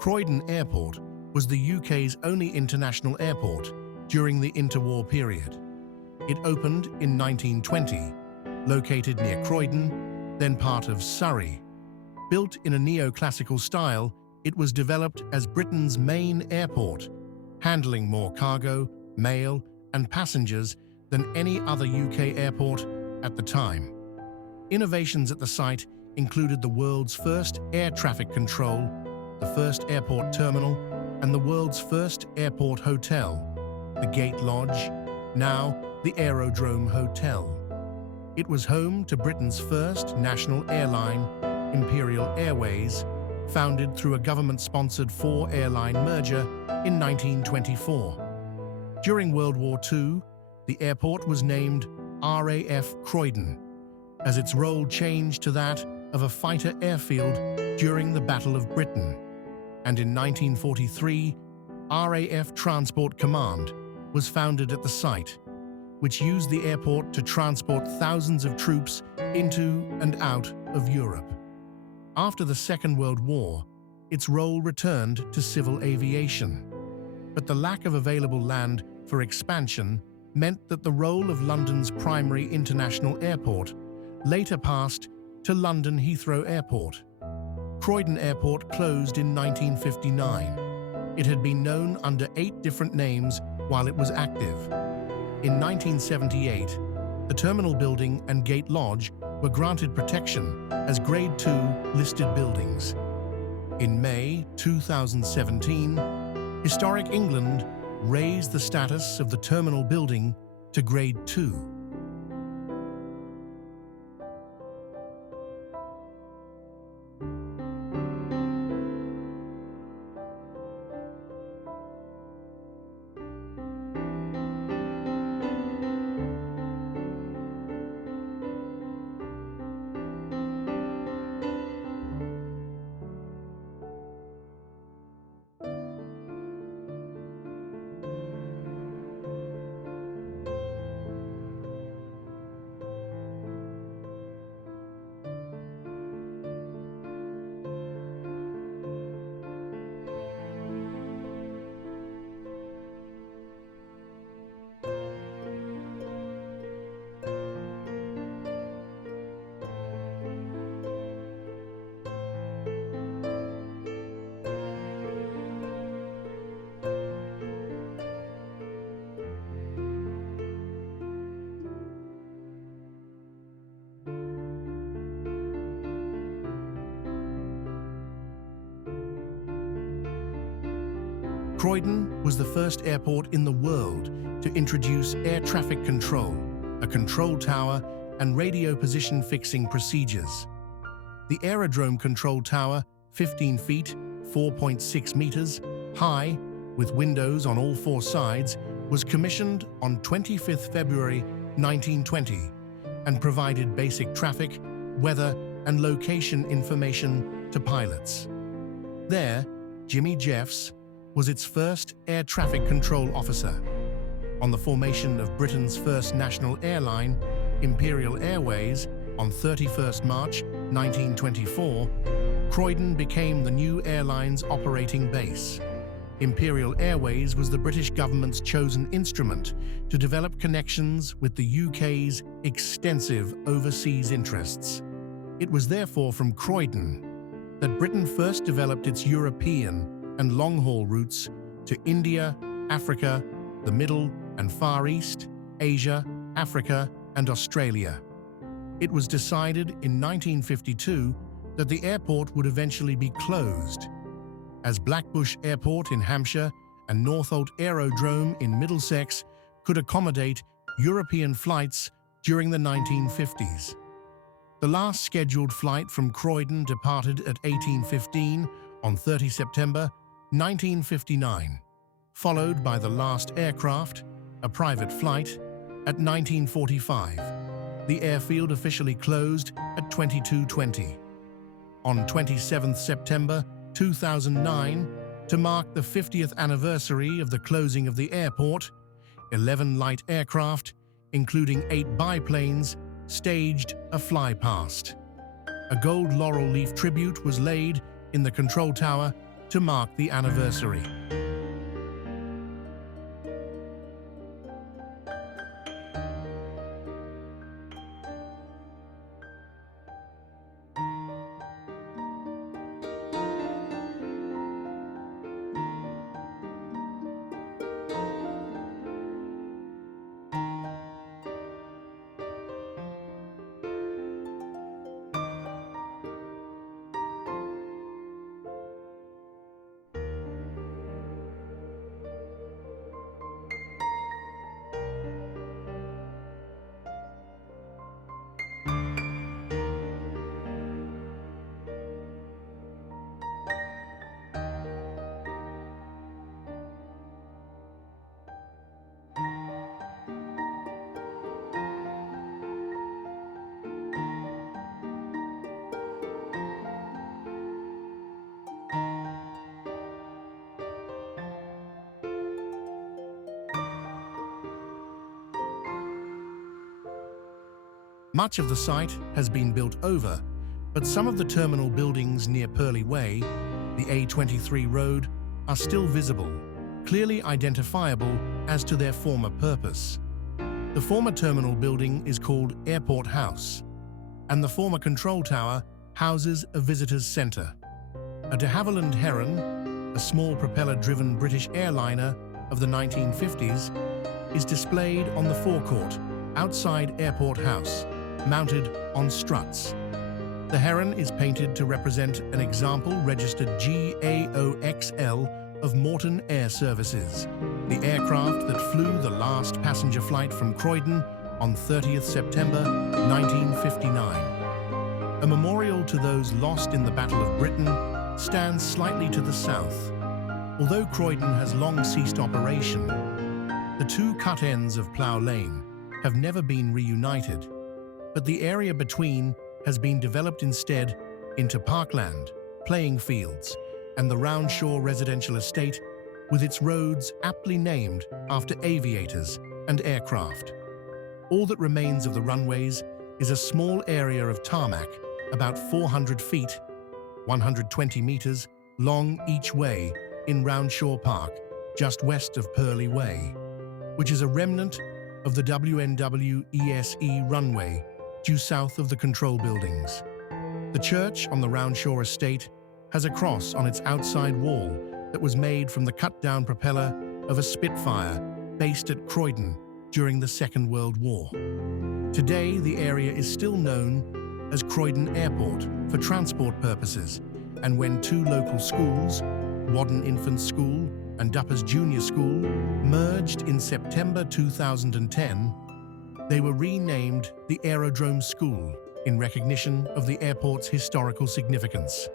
Croydon Airport was the UK's only international airport during the interwar period. It opened in 1920, located near Croydon, then part of Surrey. Built in a neoclassical style, it was developed as Britain's main airport, handling more cargo, mail, and passengers than any other UK airport at the time. Innovations at the site included the world's first air traffic control, the first airport terminal, and the world's first airport hotel, the Gate Lodge, now the Aerodrome Hotel. It was home to Britain's first national airline, Imperial Airways, founded through a government-sponsored four-airline merger in 1924. During World War II, the airport was named RAF Croydon, as its role changed to that of a fighter airfield during the Battle of Britain. And in 1943, RAF Transport Command was founded at the site, which used the airport to transport thousands of troops into and out of Europe. After the Second World War, its role returned to civil aviation. But the lack of available land for expansion meant that the role of London's primary international airport later passed to London Heathrow Airport. Croydon Airport closed in 1959. It had been known under 8 different names while it was active. In 1978, the terminal building and Gate Lodge were granted protection as Grade 2 listed buildings. In May 2017, Historic England raised the status of the terminal building to Grade 2. Croydon was the first airport in the world to introduce air traffic control, a control tower, and radio position fixing procedures. The Aerodrome Control Tower, 15 feet, 4.6 meters, high, with windows on all 4 sides, was commissioned on 25th February 1920 and provided basic traffic, weather, and location information to pilots. There, Jimmy Jeffs was its first air traffic control officer. On the formation of Britain's first national airline, Imperial Airways, on 31st March 1924, Croydon became the new airline's operating base. Imperial Airways was the British government's chosen instrument to develop connections with the UK's extensive overseas interests. It was therefore from Croydon that Britain first developed its European and long-haul routes to India, Africa, the Middle and Far East, Asia, Africa, and Australia. It was decided in 1952 that the airport would eventually be closed, as Blackbush Airport in Hampshire and Northolt Aerodrome in Middlesex could accommodate European flights during the 1950s. The last scheduled flight from Croydon departed at 18:15 on 30 September 1959, followed by the last aircraft, a private flight, at 1945. The airfield officially closed at 22:20. On 27 September 2009, to mark the 50th anniversary of the closing of the airport, 11 light aircraft, including 8 biplanes, staged a flypast. A gold laurel leaf tribute was laid in the control tower to mark the anniversary. Much of the site has been built over, but some of the terminal buildings near Purley Way, the A23 road, are still visible, clearly identifiable as to their former purpose. The former terminal building is called Airport House, and the former control tower houses a visitors' centre. A de Havilland Heron, a small propeller-driven British airliner of the 1950s, is displayed on the forecourt outside Airport House, mounted on struts. The Heron is painted to represent an example registered GAOXL of Morton Air Services, the aircraft that flew the last passenger flight from Croydon on 30th September 1959. A memorial to those lost in the Battle of Britain stands slightly to the south. Although Croydon has long ceased operation, the two cut ends of Plough Lane have never been reunited, but the area between has been developed instead into parkland, playing fields, and the Roundshaw residential estate with its roads aptly named after aviators and aircraft. All that remains of the runways is a small area of tarmac about 400 feet, 120 meters, long each way in Roundshaw Park, just west of Purley Way, which is a remnant of the WNW ESE runway due south of the control buildings. The church on the Roundshaw estate has a cross on its outside wall that was made from the cut-down propeller of a Spitfire based at Croydon during the Second World War. Today, the area is still known as Croydon Airport for transport purposes, and when two local schools, Wadden Infant School and Duppers Junior School, merged in September 2010, they were renamed the Aerodrome School in recognition of the airport's historical significance.